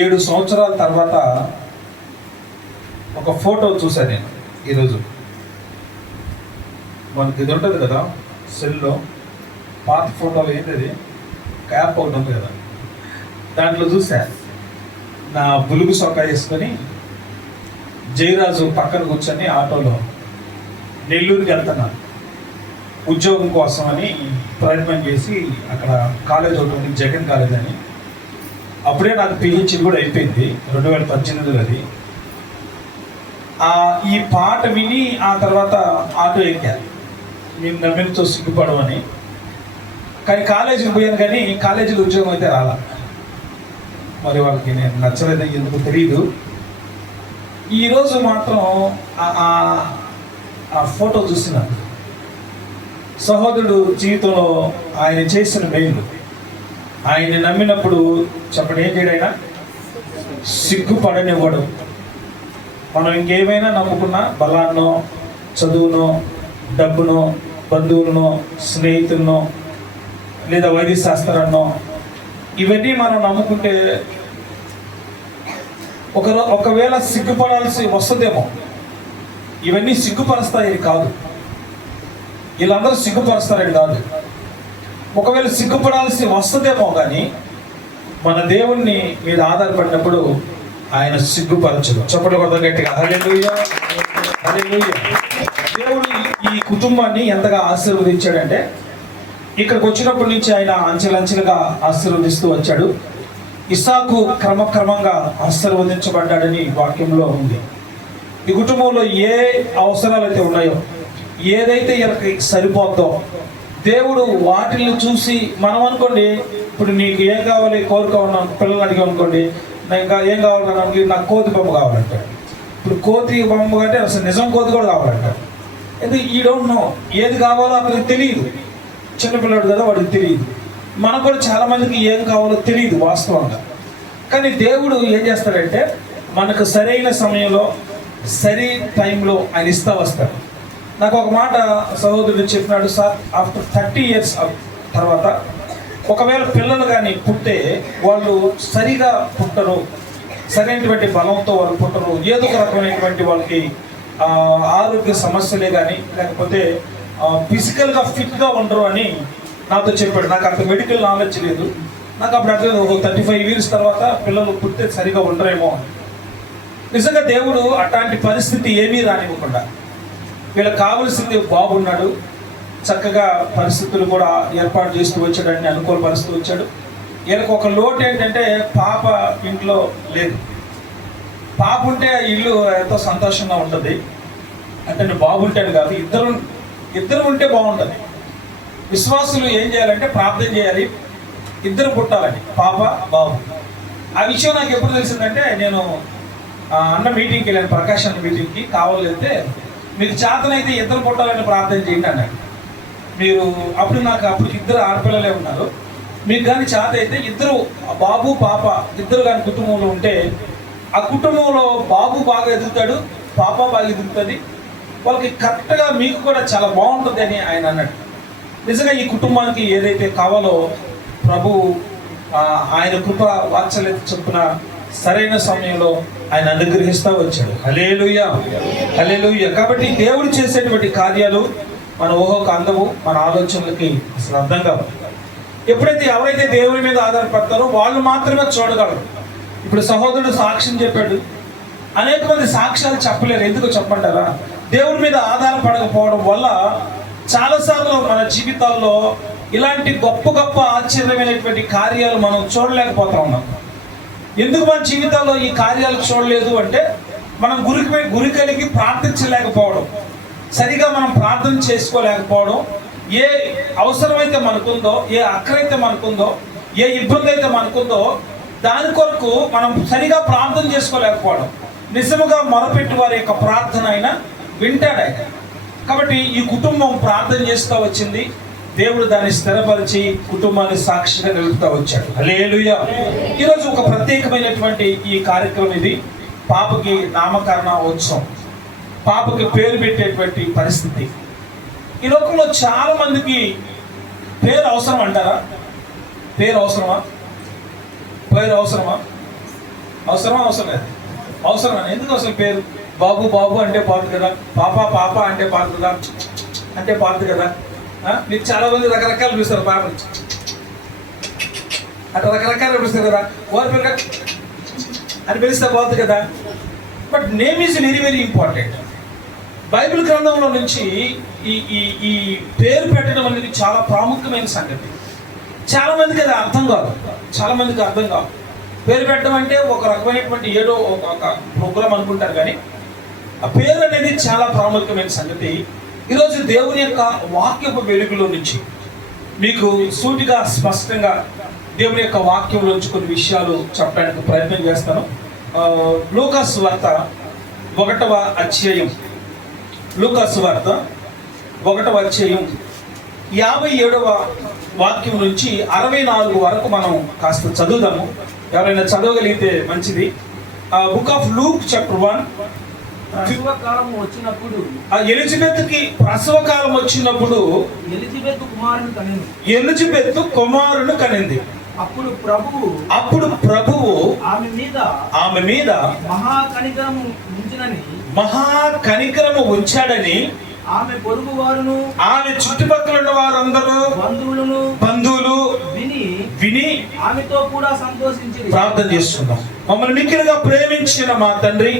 7 సంవత్సరాల తర్వాత ఒక ఫోటో చూశాను నేను ఈరోజు. మనకి ఇది ఉంటుంది కదా సెల్లో, పాత ఫోటోలు ఏంటది, యాప్ ఒకటి ఉంది కదా, దాంట్లో చూసా నా బులుగు సొక్క వేసుకొని జయరాజు పక్కన కూర్చొని ఆటోలో నెల్లూరుకి వెళ్తున్నాను ఉద్యోగం కోసం అని ప్రయత్నం చేసి. అక్కడ కాలేజ్ ఒకటి ఉంది, జగన్ కాలేజ్ అని. అప్పుడే నాకు పిహెచ్డి కూడా అయిపోయింది 2018లో. అది ఈ పాట విని ఆ తర్వాత ఆటో ఎక్కాను, మేము నమ్మినతో సిగ్గుపడమని. కానీ కాలేజీకి పోయాను, కానీ కాలేజీలో ఉద్యోగం అయితే రాలా. మరి వాళ్ళకి నేను నచ్చలేదు, ఎందుకు తెలియదు. ఈరోజు మాత్రం ఆ ఫోటో చూసినాను. సహోదరుడు జీవితంలో ఆయన చేసిన మేలు, ఆయన నమ్మినప్పుడు చెప్పండి ఏం చేయడైనా సిగ్గుపడనివ్వడు. మనం ఇంకేమైనా నమ్ముకున్నా, బలాన్నో, చదువునో, డబ్బునో, బంధువులనో, స్నేహితులనో, లేదా వైద్య శాస్త్రాన్నో, ఇవన్నీ మనం నమ్ముకుంటే ఒకవేళ సిగ్గుపడాల్సి వస్తుందేమో. ఇవన్నీ సిగ్గుపరుస్తాయని కాదు, వీళ్ళందరూ సిగ్గుపరుస్తారని కాదు. ఒకవేళ సిగ్గుపడాల్సి వస్తుందేమో, కానీ మన దేవుణ్ణి మీద ఆధారపడినప్పుడు ఆయన సిగ్గుపరచడు. చెప్పండి కొత్త గట్టిగా హల్లెలూయా, హల్లెలూయా. దేవుడు ఈ కుటుంబాన్ని ఎంతగా ఆశీర్వదించాడంటే, ఇక్కడికి వచ్చినప్పటి నుంచి ఆయన అంచెలంచెలుగా ఆశీర్వదిస్తూ వచ్చాడు. ఇస్సాకు క్రమక్రమంగా ఆశీర్వదించబడ్డాడని వాక్యంలో ఉంది. ఈ కుటుంబంలో ఏ అవసరాలు అయితే ఉన్నాయో, ఏదైతే వీళ్ళకి సరిపోద్దో దేవుడు వాటిని చూసి, మనం అనుకోండి ఇప్పుడు నీకు ఏం కావాలి కోరిక ఉన్నాను, పిల్లలు అడిగాం అనుకోండి, నాకు ఇంకా ఏం కావాలన్నానికి నాకు కోతి బొమ్మ కావాలంటాడు. ఇప్పుడు కోతి బొమ్మ కంటే అసలు నిజం కోతి కూడా కావాలంటాడు. ఎందుకు ఈ డోంట్ నో, ఏది కావాలో అతనికి తెలియదు. చిన్నపిల్లడు కదా, వాడికి తెలియదు. మనకు కూడా చాలామందికి ఏం కావాలో తెలియదు వాస్తవంగా. కానీ దేవుడు ఏం చేస్తాడంటే, మనకు సరైన సమయంలో సరి టైంలో ఆయన ఇస్తా వస్తాడు. నాకు ఒక మాట సహోదరుడు చెప్పినాడు, సార్ ఆఫ్టర్ 30 years తర్వాత ఒకవేళ పిల్లలు కానీ పుట్టే వాళ్ళు సరిగా పుట్టరు, సరైనటువంటి బలంతో వాళ్ళు పుట్టరు, ఏదో ఒక రకమైనటువంటి వాళ్ళకి ఆరోగ్య సమస్యలే కానీ లేకపోతే ఫిజికల్గా ఫిట్గా ఉండరు అని నాతో చెప్పాడు. నాకు అంత మెడికల్ నాలెడ్జ్ లేదు. నాకు అప్పుడు అర్థం, 35 years తర్వాత పిల్లలు పుట్టే సరిగా ఉండరేమో. నిజంగా దేవుడు అట్లాంటి పరిస్థితి ఏమీ రానివ్వకుండా వీళ్ళకి కావలసింది బాగున్నాడు. చక్కగా పరిస్థితులు కూడా ఏర్పాటు చేస్తూ వచ్చాడని అనుకూలపరుస్తూ వచ్చాడు. వీళ్ళకి ఒక లోటు ఏంటంటే, పాప ఇంట్లో లేదు. పాప ఉంటే ఇల్లు ఎంతో సంతోషంగా ఉంటుంది. అంటే బాగుంటేనే కాదు, ఇద్దరు ఉంటే బాగుంటుంది. విశ్వాసులు ఏం చేయాలంటే ప్రార్థన చేయాలి, ఇద్దరు పుట్టాలని, పాప బాబు. ఆ విషయం నాకు ఎప్పుడు తెలిసిందంటే, నేను అన్న మీటింగ్కి వెళ్ళాను, ప్రకాష్ అన్న మీటింగ్కి. కావాలి వెళ్తే, మీకు చేతనైతే ఇద్దరు పుట్టాలని ప్రార్థన చేయండి అన్నాడు. మీరు అప్పుడు ఇద్దరు ఆడపిల్లలే ఉన్నారు, మీకు కానీ చేత అయితే ఇద్దరు, బాబు పాప ఇద్దరు కానీ కుటుంబంలో ఉంటే, ఆ కుటుంబంలో బాబు బాగా ఎదుగుతాడు, పాప బాగా ఎదుగుతుంది, వాళ్ళకి కరెక్ట్గా మీకు కూడా చాలా బాగుంటుంది అని ఆయన అన్నాడు. నిజంగా ఈ కుటుంబానికి ఏదైతే కావాలో ప్రభు ఆయన కృప వాత్సల్యత చొప్పున సరైన సమయంలో ఆయన అనుగ్రహిస్తూ వచ్చాడు. హల్లెలూయా, హల్లెలూయా. కాబట్టి దేవుడు చేసేటువంటి కార్యాలు మన ఊహకు అందవు, మన ఆలోచనలకి అసలు అర్థం కావు. ఎప్పుడైతే ఎవరైతే దేవుని మీద ఆధారపడతారో వాళ్ళు మాత్రమే చూడగలరు. ఇప్పుడు సహోదరుడు సాక్ష్యం చెప్పాడు, అనేక మంది సాక్ష్యాలు చెప్పలేరు. ఎందుకు చెప్పంటారా? దేవుని మీద ఆధారపడకపోవడం వల్ల చాలాసార్లు మన జీవితాల్లో ఇలాంటి గొప్ప గొప్ప ఆశ్చర్యమైనటువంటి కార్యాలు మనం చూడలేకపోతా ఉన్నాం. ఎందుకు మన జీవితాల్లో ఈ కార్యాలు చూడలేదు అంటే, మనం గురి కలిగి ప్రార్థించలేకపోవడం, సరిగా మనం ప్రార్థన చేసుకోలేకపోవడం, ఏ అవసరమైతే మనకుందో, ఏ అక్కరైతే మనకుందో, ఏ ఇబ్బంది అయితే మనకుందో దాని కొరకు మనం సరిగా ప్రార్థన చేసుకోలేకపోవడం. నిజముగా మొరపెట్టి వారి యొక్క ప్రార్థన అయినా వింటాడు ఆయన. కాబట్టి ఈ కుటుంబం ప్రార్థన చేస్తూ వచ్చింది, దేవుడు దాన్ని స్థిరపరిచి కుటుంబాన్ని సాక్షిగా నిలుపుతూ వచ్చాడు. హల్లెలూయా. ఈరోజు ఒక ప్రత్యేకమైనటువంటి ఈ కార్యక్రమం ఇది. పాపకి నామకరణ ఉత్సవం, పాపకి పేరు పెట్టేటువంటి పరిస్థితి. ఈ లోకంలో చాలా మందికి పేరు అవసరం అంటారా? పేరు అవసరమా? అవసరం లేదు. అవసరం ఎందుకు అసలు పేరు? బాబు బాబు అంటే పాదు కదా, పాప పాప అంటే పాదు కదా, అంటే పాదు కదా. మీరు చాలా మంది రకరకాలు పిలుస్తారు, పాప అట్లా రకరకాలు పిలుస్తారు కదా, ఓరి పేరు అని పిలిస్తే పోతుంది కదా. But name is very very important. Bible గ్రంథంలో నుంచి ఈ ఈ ఈ పేరు పెట్టడం అనేది చాలా ప్రాముఖ్యమైన సంగతి. చాలా మందికి అది అర్థం కాదు, చాలా మందికి అర్థం కాదు. పేరు పెట్టడం అంటే ఒక రకమైనటువంటి ఏదో ఒక ప్రోగ్రామ్ అనుకుంటారు, కానీ ఆ పేరు అనేది చాలా ప్రాముఖ్యమైన సంగతి. ఈరోజు దేవుని యొక్క వాక్యపు వెలుగులో నుంచి మీకు సూటిగా స్పష్టంగా దేవుని యొక్క వాక్యంలో నుంచి కొన్ని విషయాలు చెప్పడానికి ప్రయత్నం చేస్తాను. లూకాసు వార్త 1వ అధ్యాయం, లూకాసు వార్త 1వ అధ్యాయం 57వ వాక్యం నుంచి 64 వరకు మనం కాస్త చదువుదాము. ఎవరైనా చదవగలిగితే మంచిది. Book of Luke chapter 1. ఎలిజబెత్కి ప్రసవ కాలం వచ్చినప్పుడు ఎలిజబెత్ కుమారుని కనింది. అప్పుడు ప్రభువు ఆమె మీద మహాకనికరము ఉంచాడని ఆమె పొరుగు వారును ఆమె చుట్టుపక్కల ఉన్న వారందరూ బంధువులు విని ఆమెతో కూడా సంతోషించి ప్రార్థన చేస్తున్నాం. మమ్మల్ని మిక్కిలిగా ప్రేమించిన మా తండ్రి,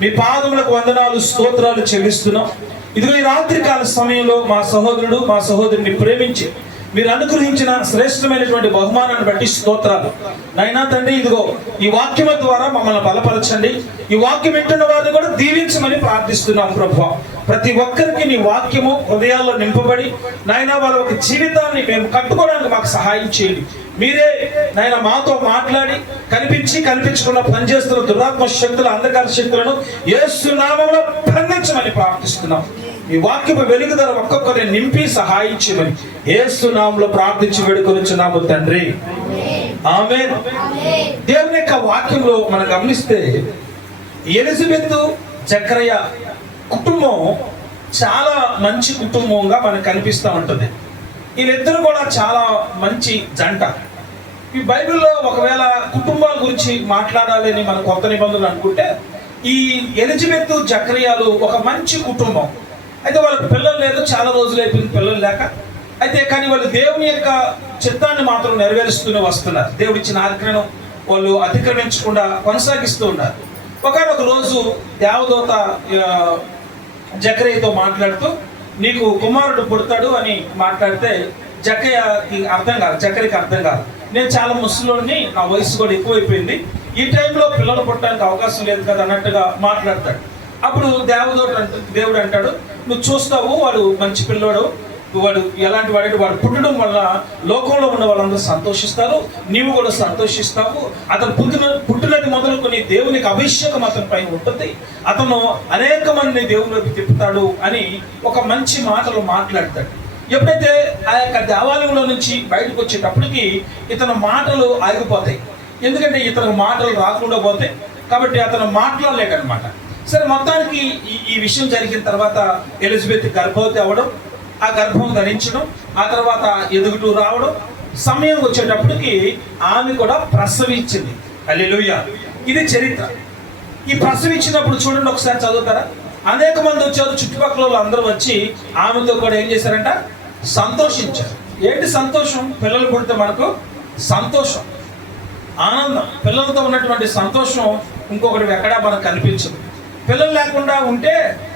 మీ పాదములకు వందనాలు స్తోత్రాలు చెల్లిస్తున్నాం. ఇదిగో ఈ రాత్రికాల సమయంలో మా సహోదరుడు మా సహోదరుని ప్రేమించి మీరు అనుగ్రహించిన శ్రేష్టమైనటువంటి బహుమానాన్ని బట్టి స్తోత్రాలు. నాయనా తండ్రి, ఇదిగో ఈ వాక్యం ద్వారా మమ్మల్ని బలపరచండి. ఈ వాక్యం వింటున్న వారిని కూడా దీవించమని ప్రార్థిస్తున్నాం ప్రభువా. ప్రతి ఒక్కరికి నీ వాక్యము హృదయాల్లో నింపబడి నాయన వాళ్ళ ఒక జీవితాన్ని మేము కట్టుకోవడానికి మాకు సహాయం చేయండి. మీరే నాయన మాతో మాట్లాడి కనిపించకుండా పనిచేస్తున్న దురాత్మ శక్తుల అంధకార శక్తులను యేసు నామములో బంధించమని ప్రార్థిస్తున్నాం. ఈ వాక్యపు వెలుగుదల ఒక్కొక్కరిని నింపి సహాయం చేయమని యేసు నామములో ప్రార్థించి వేడుకొనుచున్నాము తండ్రి, ఆమేన్. దేవుని యొక్క వాక్యంలో మనం గమనిస్తే ఎలిజబెత్ జకరియా కుటుంబం చాలా మంచి కుటుంబంగా మనకు కనిపిస్తూ ఉంటుంది. వీళ్ళిద్దరు కూడా చాలా మంచి జంట. ఈ బైబిల్లో ఒకవేళ కుటుంబాల గురించి మాట్లాడాలని మన కొత్త నిబంధనలు అనుకుంటే ఈ ఎలిజబెత్ జకరియాలు ఒక మంచి కుటుంబం. అయితే వాళ్ళకి పిల్లలు లేదు, చాలా రోజులు అయిపోయింది పిల్లలు లేక. అయితే కానీ వాళ్ళు దేవుని యొక్క చిత్తాన్ని మాత్రం నెరవేరుస్తూనే వస్తున్నారు. దేవుడిచ్చిన ఆజ్ఞను వాళ్ళు అతిక్రమించకుండా కొనసాగిస్తూ ఉన్నారు. ఒకనొక రోజు దేవదూత జకరియతో మాట్లాడుతూ నీకు కుమారుడు పుడతాడు అని మాట్లాడితే జకరియకి అర్థం కాదు. నేను చాలా ముసలోడిని, నా వయసు కూడా ఎక్కువైపోయింది, ఈ టైంలో పిల్లలు పుట్టడానికి అవకాశం లేదు కదా అన్నట్టుగా మాట్లాడతాడు. అప్పుడు దేవుడు అంటాడు, నువ్వు చూస్తావు, వాడు మంచి పిల్లోడు, వాడు ఎలాంటి వాడు పుట్టడం వల్ల లోకంలో ఉన్న వాళ్ళందరూ సంతోషిస్తారు, నీవు కూడా సంతోషిస్తావు. అతను పుట్టినది మొదలుకొని దేవునికి అభిషేకం అతని పైన ఉంటుంది, అతను అనేక మందిని దేవునిలోకి తిప్పుతాడు అని ఒక మంచి మాటలు మాట్లాడతాడు. ఎప్పుడైతే ఆ యొక్క దేవాలయంలో నుంచి బయటకు వచ్చేటప్పటికి ఇతని మాటలు ఆగిపోతాయి. ఎందుకంటే ఇతను మాటలు రాకుండా పోతాయి కాబట్టి అతను మాట్లాడలేడనమాట. సరే, మొత్తానికి ఈ విషయం జరిగిన తర్వాత ఎలిజబెత్ గర్భవతి అవ్వడం, ఆ గర్భం ధరించడం, ఆ తర్వాత ఎదుగుతూ రావడం, సమయం వచ్చేటప్పటికి ఆమె కూడా ప్రసవించింది. హల్లెలూయా. ఇది చరిత్ర. ఈ ప్రసవించినప్పుడు చూడండి, ఒకసారి చదువుతారా? అనేక మంది వచ్చారు, చుట్టుపక్కల వాళ్ళు అందరూ వచ్చి ఆమెతో కూడా ఏం చేశారంట? సంతోషించారు. ఏంటి సంతోషం? పిల్లలు పుడితే మనకు సంతోషం, ఆనందం. పిల్లలతో ఉన్నటువంటి సంతోషం ఇంకొకటి ఎక్కడా మనకు కనిపించదు. పిల్లలు లేకుండా ఉంటే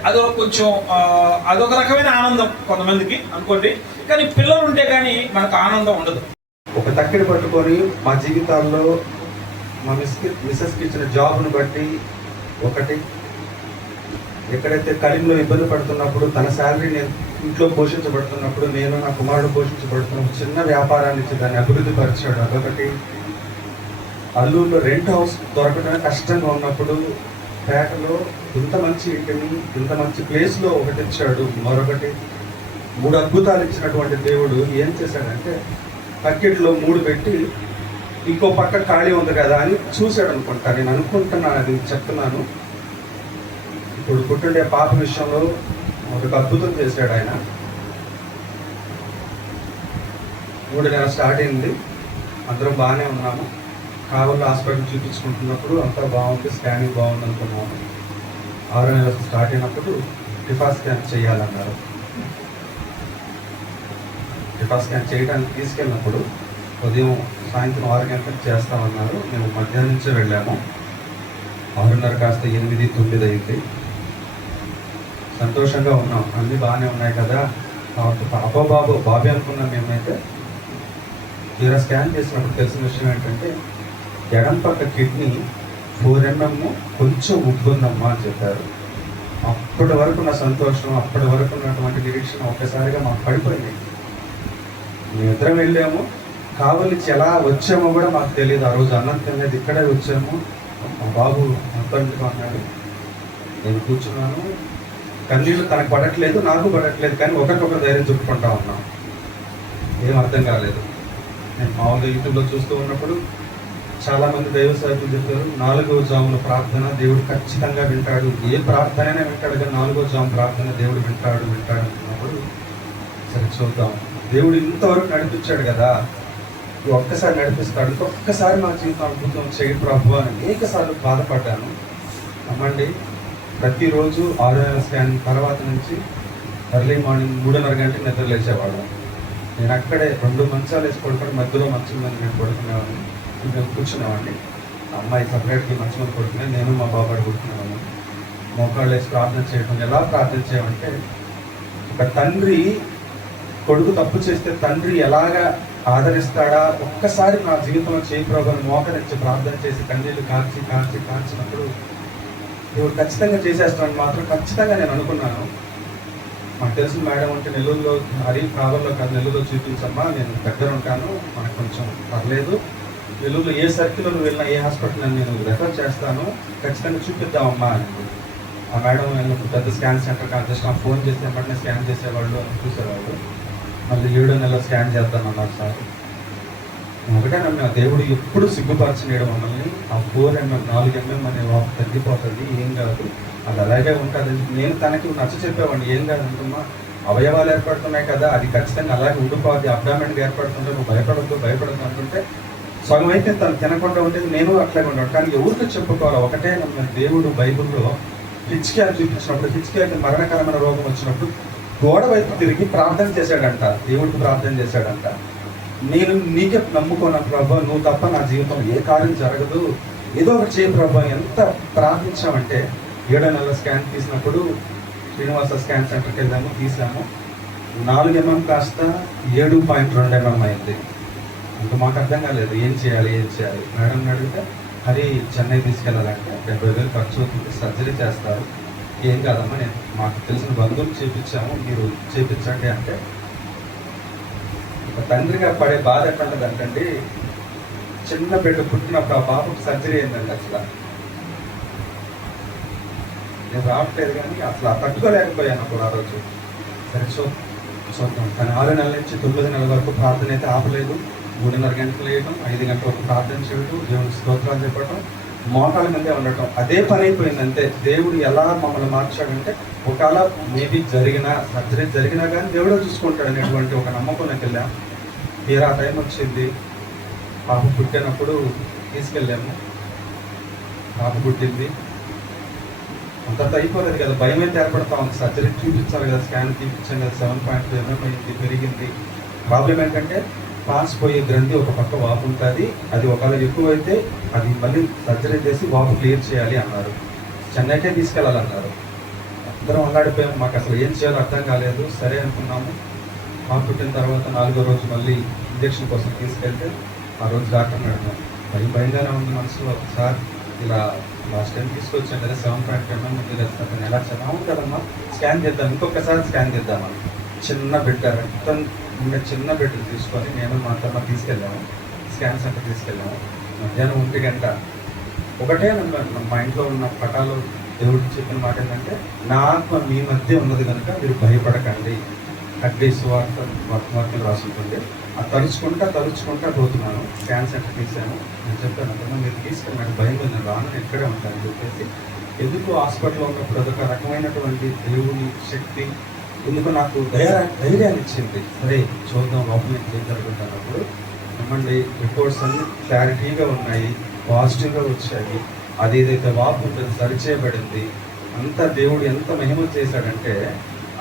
అదొక రకమైన ఆనందం కొంతమందికి అనుకోండి, కానీ పిల్లలు ఉంటే కానీ మనకు ఆనందం ఉండదు. ఒక తక్కిడి పట్టుకొని మా జీవితాల్లో మా మిస్సెస్కి ఇచ్చిన జాబ్ను బట్టి ఒకటి, ఎక్కడైతే కలిమిలో ఇబ్బంది పడుతున్నప్పుడు తన శాలరీ నేను ఇంట్లో పోషించబడుతున్నప్పుడు నేను నా కుమారుడు పోషించబడుతున్నప్పుడు చిన్న వ్యాపారాన్ని ఇచ్చి దాన్ని అభివృద్ధి పరిచాడు. అదొకటి. అల్లూరులో రెంట్ హౌస్ దొరకడమే కష్టంగా ఉన్నప్పుడు పేటలో ఇంత మంచి ఇంటిని ఇంత మంచి ప్లేస్లో ఒకటి ఇచ్చాడు. మరొకటి, 3 అద్భుతాలు ఇచ్చినటువంటి దేవుడు ఏం చేశాడంటే బకెట్లో 3 పెట్టి ఇంకో పక్క ఖాళీ ఉంది కదా అని చూశాడు అనుకుంటా. నేను అనుకుంటున్నాను, అది చెప్తున్నాను. ఇప్పుడు పుట్టుండే పాప విషయంలో ఒక అద్భుతం చేశాడు ఆయన. 3 నెలలు స్టార్ట్ అయింది, అందరం బాగానే ఉన్నాము. కావల్లో హాస్పిటల్ చూపించుకుంటున్నప్పుడు అంతా బాగుంది, స్కానింగ్ బాగుంది అనుకున్నాము. 6వ నెల స్టార్ట్ అయినప్పుడు టిఫా స్కాన్ చేయాలన్నారు. టిఫా స్కాన్ చేయడానికి తీసుకెళ్ళినప్పుడు ఉదయం సాయంత్రం 6 గంటలకు చేస్తామన్నారు. మేము మధ్యాహ్నం నుంచే వెళ్ళాము. 6:30 కాస్త 8, 9 అయింది. సంతోషంగా ఉన్నాం, అన్నీ బాగానే ఉన్నాయి కదా. బాబే అనుకున్నాం మేమైతే. తీరా స్కాన్ చేసినప్పుడు తెలిసిన విషయం ఏంటంటే ఎడం పక్క కిడ్నీ 4 mm కొంచెం ఉబ్బుందమ్మా అని చెప్పారు. అప్పటి వరకు నా సంతోషం, అప్పటి వరకు ఉన్నటువంటి నిరీక్షణ ఒక్కసారిగా మాకు పడిపోయింది. మేమిద్దరం వెళ్ళాము. కావలిచి ఎలా వచ్చామో కూడా మాకు తెలియదు. ఆ రోజు అన్నం తినేది ఇక్కడే వచ్చాము. మా బాబు మొత్తంగా అన్నాడు. నేను కూర్చున్నాను. కన్నీళ్ళు తనకు పడట్లేదు, నాకు పడట్లేదు, కానీ ఒకరికొకరు ధైర్యం చెప్పుకుంటా ఉన్నాం. ఏం అర్థం కాలేదు. నేను మామూలుగా యూట్యూబ్లో చూస్తూ ఉన్నప్పుడు చాలామంది దైవ సేవకులు చెప్పారు, 4వ జాముల ప్రార్థన దేవుడు ఖచ్చితంగా వింటాడు. ఏ ప్రార్థన అయినా వింటాడు, కానీ 4వ జాము ప్రార్థన దేవుడు వింటాడు అనుకున్నప్పుడు సరే చూద్దాం. దేవుడు ఇంతవరకు నడిపించాడు కదా, ఒక్కసారి నడిపిస్తాడు, ఒక్కసారి మా జీవితం అద్భుతం చేయి ప్రభు అని అనేకసార్లు బాధపడ్డాను. అమ్మండి, ప్రతిరోజు 6వ నెల స్కాన్ తర్వాత నుంచి ఎర్లీ మార్నింగ్ 3:30 గంటలకు నిద్ర లేచేవాళ్ళం. నేను అక్కడే 2 మంచాలు వేసి పడుకొని మధ్యలో మంచం మీద నేను పడుకునేవాడిని. మేము కూర్చునేవాడిని. అమ్మాయి సపరేట్గా మంచం మీద పడుకునే, నేను మా బాబాడు కూర్చునేవాడిని. మోకాళ్ళు వేసి ప్రార్థన చేయడం. ఎలా ప్రార్థన చేయమంటే, ఒక తండ్రి కొడుకు తప్పు చేస్తే తండ్రి ఎలాగా ఆదరిస్తాడా, ఒక్కసారి నా జీవితంలో చేయి ప్రభుని మోకరించి ప్రార్థన చేసి కన్నీళ్ళు కాల్చినప్పుడు దేవుడు ఖచ్చితంగా చేసేస్తాడని మాత్రం ఖచ్చితంగా నేను అనుకున్నాను. మాకు తెలిసిన మేడం అంటే నెల్లూరులో, మరీ కావల్లో కాదు, నెల్లూరులో చూపించమ్మా, నేను దగ్గర ఉంటాను, మనకు కొంచెం పర్లేదు, నెల్లూరులో ఏ సర్కిల్లో నువ్వు వెళ్ళినా, ఏ హాస్పిటల్ నేను రెఫర్ చేస్తాను, ఖచ్చితంగా చూపిద్దామమ్మా అని. ఆ మేడం వెళ్ళినప్పుడు పెద్ద స్కాన్ సెంటర్ కాదు, జస్ట్ నాకు ఫోన్ చేస్తే వెంటనే స్కాన్ చేసేవాళ్ళు, చూసేవాళ్ళు. మళ్ళీ 7వ నెలలో స్కాన్ చేద్దామన్నారు సార్. ఒకటే నమ్మిన, దేవుడు ఎప్పుడు సిగ్గుపరచలేడు మమ్మల్ని. ఆ 4 mm 4 mm అనే వాపు తగ్గిపోతుంది, ఏం కాదు, అది అలాగే ఉంటుంది. నేను తనకి నచ్చ చెప్పేవాడిని, ఏం కాదు అనుకున్నా, అవయవాలు ఏర్పడుతున్నాయి కదా, అది ఖచ్చితంగా అలాగే ఉండిపోద్ది, అబ్డామెంట్గా ఏర్పడుతుంటే నువ్వు భయపడద్దు అంటుంటే సగం అయితే తను తినకుండా ఉండేది, నేను అట్లాగే ఉన్నాడు. కానీ ఎవరికి చెప్పుకోవాలి, ఒకటే నమ్మిన, దేవుడు బైబిల్లో హిజ్కియాను చూపించినప్పుడు, హిజ్కియాకి మరణకరమైన రోగం వచ్చినప్పుడు గోడ వైపు తిరిగి ప్రార్థన చేశాడంట, దేవుడికి ప్రార్థన చేశాడంట. నేను నీకే నమ్ముకున్న ప్రభు, నువ్వు తప్ప నా జీవితం ఏ కార్యం జరగదు, ఏదో ఒకటి చేయ ప్రభు. ఎంత ప్రార్థించామంటే 7వ నెల స్కాన్ తీసినప్పుడు శ్రీనివాస స్కాన్ సెంటర్కి వెళ్ళాము, తీసాము. 4 mm కాస్త 7.2 mm అయింది. ఇంకా మాకు అర్థం కాలేదు, ఏం చేయాలి. మేడం అడిగితే, అది చెన్నై తీసుకెళ్ళాలంటే 70,000 ఖర్చు అవుతుంది, సర్జరీ చేస్తారు, ఏం కాదమ్మా, నేను మాకు తెలిసిన బంధువులు చేపించాము, మీరు చేపించండి అంటే. ఒక తండ్రిగా పడే బాధ ఎట్లంటదంటండి, చిన్న బిడ్డ పుట్టినప్పుడు ఆ బాబుకి సర్జరీ అయిందండి. అసలు నేను రావట్లేదు, కానీ అసలు తట్టుకోలేకపోయాను అప్పుడు ఆ రోజు. సరే చూద్దాం. కానీ 6 నెలల నుంచి 9 నెలల వరకు ప్రార్థన అయితే ఆపలేదు. 3:30 గంటలు వేయడం, 5 గంటల వరకు ప్రార్థన చేయడం, దేవునికి స్తోత్రాలు చెప్పడం, మోకాళ్ళ మీదే ఉండటం, అదే పని అయిపోయింది అంతే. దేవుడు ఎలా మమ్మల్ని మార్చాడంటే, ఒకవేళ మేబీ సర్జరీ జరిగినా కానీ దేవుడే చూసుకుంటాడు అనేటువంటి ఒక నమ్మకంలోకి వెళ్ళాం. తీరా టైం వచ్చింది, పాప పుట్టినప్పుడు తీసుకెళ్ళాము. పాప పుట్టింది, అంత అయిపోలేదు కదా, భయం అయితే ఏర్పడతా ఉంది. సర్జరీ చూపించాలి కదా, స్కాన్ చూపించాం కదా, 7.2 mm అయింది, పెరిగింది. ప్రాబ్లం ఏంటంటే పాస్ పోయే గ్రంథి ఒక పక్క వాపు ఉంటుంది, అది ఒకవేళ ఎక్కువైతే అది మళ్ళీ సర్జరీ చేసి వాపు క్లియర్ చేయాలి అన్నారు. చెన్నైకే తీసుకెళ్ళాలన్నారు. అందరం అల్లాడిపోయాము, మాకు అసలు ఏం చేయాలో అర్థం కాలేదు. సరే అనుకున్నాము. పాప పుట్టిన తర్వాత 4వ రోజు మళ్ళీ ఇంజక్షన్ కోసం తీసుకెళ్తే, ఆ రోజు డాక్టర్ అడిగాను, భయంగానే ఉంది మనసులో, సార్ ఇలా లాస్ట్ టైం తీసుకొచ్చాను కదా, 7.2 mm వదిలేస్తాను, ఎలా చదువు కదమ్మా, స్కాన్ చేద్దాం, ఇంకొకసారి స్కాన్ చేద్దామని. చిన్న బిడ్డ, రక్తం ఉండే చిన్న బిడ్డలు తీసుకొని నేను మా అత్తమ్మ తీసుకెళ్ళాము, స్కాన్ సెంటర్ తీసుకెళ్ళాము. మధ్యాహ్నం 1 గంట. ఒకటే మా ఇంట్లో ఉన్న పటాలు దేవుడికి చెప్పిన మాట ఏంటంటే, నా ఆత్మ మీ మధ్య ఉన్నది కనుక మీరు భయపడకండి. కడ్డీ సువార్త వర్తమార్కులు రాసుకుంటుంది. ఆ తలుచుకుంటా పోతున్నాను. స్కాన్ సెంటర్ తీసాను. నేను చెప్పాను, అతను మీరు తీసుకెళ్ళి, నాకు భయం ఉంది, నేను రాను, నేను ఇక్కడే ఉంటాను అని చెప్పేసి. ఎందుకు హాస్పిటల్లో ఉన్నప్పుడు అదొక రకమైనటువంటి దేవుని శక్తి, ఎందుకు నాకు ధైర్యాన్ని ఇచ్చింది. సరే చూద్దాం లోపల ఏం జరుగుతున్నప్పుడు ఏమండి రిపోర్ట్స్ అన్ని క్లారిటీగా ఉన్నాయి, పాజిటివ్గా వచ్చాయి. అది ఏదైతే వాపు ఉంటుందో సరిచేయబడింది. అంతా దేవుడు ఎంత మహిమ చేశాడంటే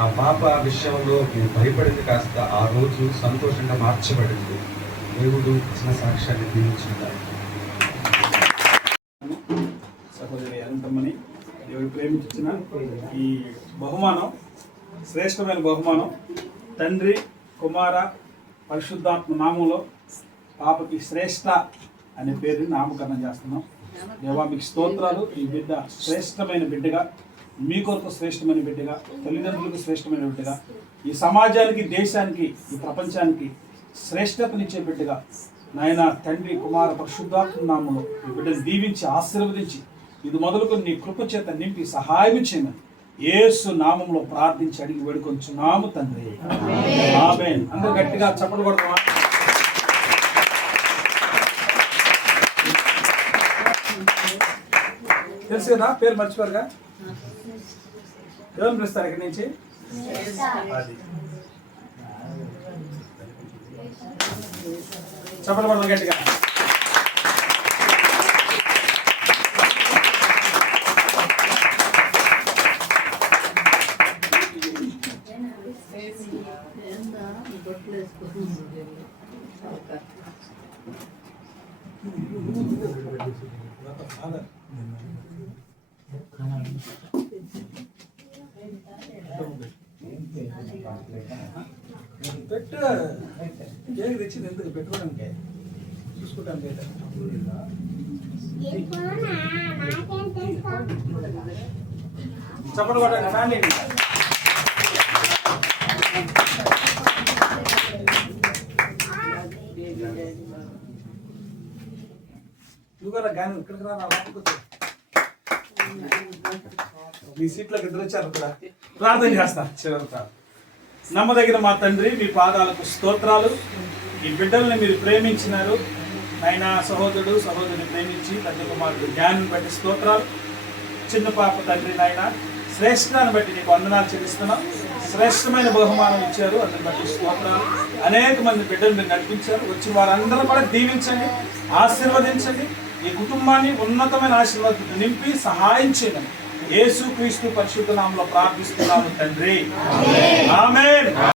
ఆ పాప విషయంలో మీరు భయపడింది కాస్త ఆ రోజు సంతోషంగా మార్చబడింది. దేవుడు ఇచ్చిన సాక్ష్యాన్ని దీవించుకుంటారు. సహోదరి అనంతమ్మని దేవుడు ప్రేమించిన ఈ బహుమానం శ్రేష్టమైన బహుమానం తండ్రి కుమార పరిశుద్ధాత్మ నామంలో పాపకి శ్రేష్ఠ అనే పేరుని నామకరణం చేస్తున్నాం. దేవా మీకు స్తోత్రాలు. ఈ బిడ్డ శ్రేష్టమైన బిడ్డగా, మీ కొరకు శ్రేష్టమైన బిడ్డగా, తల్లిదండ్రులకు శ్రేష్టమైన బిడ్డగా, ఈ సమాజానికి, దేశానికి, ఈ ప్రపంచానికి శ్రేష్టతనిచ్చే బిడ్డగా నాయన తండ్రి కుమార పరిశుద్ధాత్మ నామంలో ఈ బిడ్డను దీవించి ఆశీర్వదించి ఇది మొదలుకొని నీ కృప చేత నింపి సహాయం చేయమని యేసు నామంలో ప్రార్థించి అడిగి వేడుకొంచున్నాము తండ్రి. ఆమేన్. అందరూ గట్టిగా చప్పట్లు కొడతామా? తెలుసు కదా, పేరు మర్చిపోరుగా. ఎవరు పిలుస్తారు ఇక్కడి నుంచి? అది చప్పట్లు కొడతాం గట్టిగా. పెట్టు కేక్ తెచ్చింది ఎందుకు పెట్టుకోవడానికి, చూసుకుంటాను. చప్పట్లు కొట్టండి ఫ్యామిలీ. నువ్వు కూడా గాని ఇక్కడికి రా, మీ సీట్లోకి ఇద్దరు వచ్చారు కూడా. ప్రార్థన చేస్తా చివరి. నమ్మదగిన మా తండ్రి, మీ పాదాలకు స్తోత్రాలు. ఈ బిడ్డల్ని మీరు ప్రేమించినారు నాయన. సహోదరుడు సహోదరుని ప్రేమించి తండ్రి కుమారుడు జ్ఞానం బట్టి స్తోత్రాలు. చిన్న పాప తండ్రి నాయన శ్రేష్ఠాన్ని బట్టి నీకు వందనాలు చెల్లిస్తున్నాం. శ్రేష్టమైన బహుమానం ఇచ్చారు, అందుని బట్టి స్తోత్రాలు. అనేక మంది బిడ్డలు మీరు నడిపించారు. వచ్చిన వారందరూ కూడా దీవించండి, ఆశీర్వదించండి. ఈ కుటుంబాన్ని ఉన్నతమైన ఆశీర్వాదంతో నింపి సహాయం చేయండి. యేసు క్రీస్తు పరిశుద్ధ నామములో ప్రార్థిస్తున్నాము తండ్రి. ఆమేన్.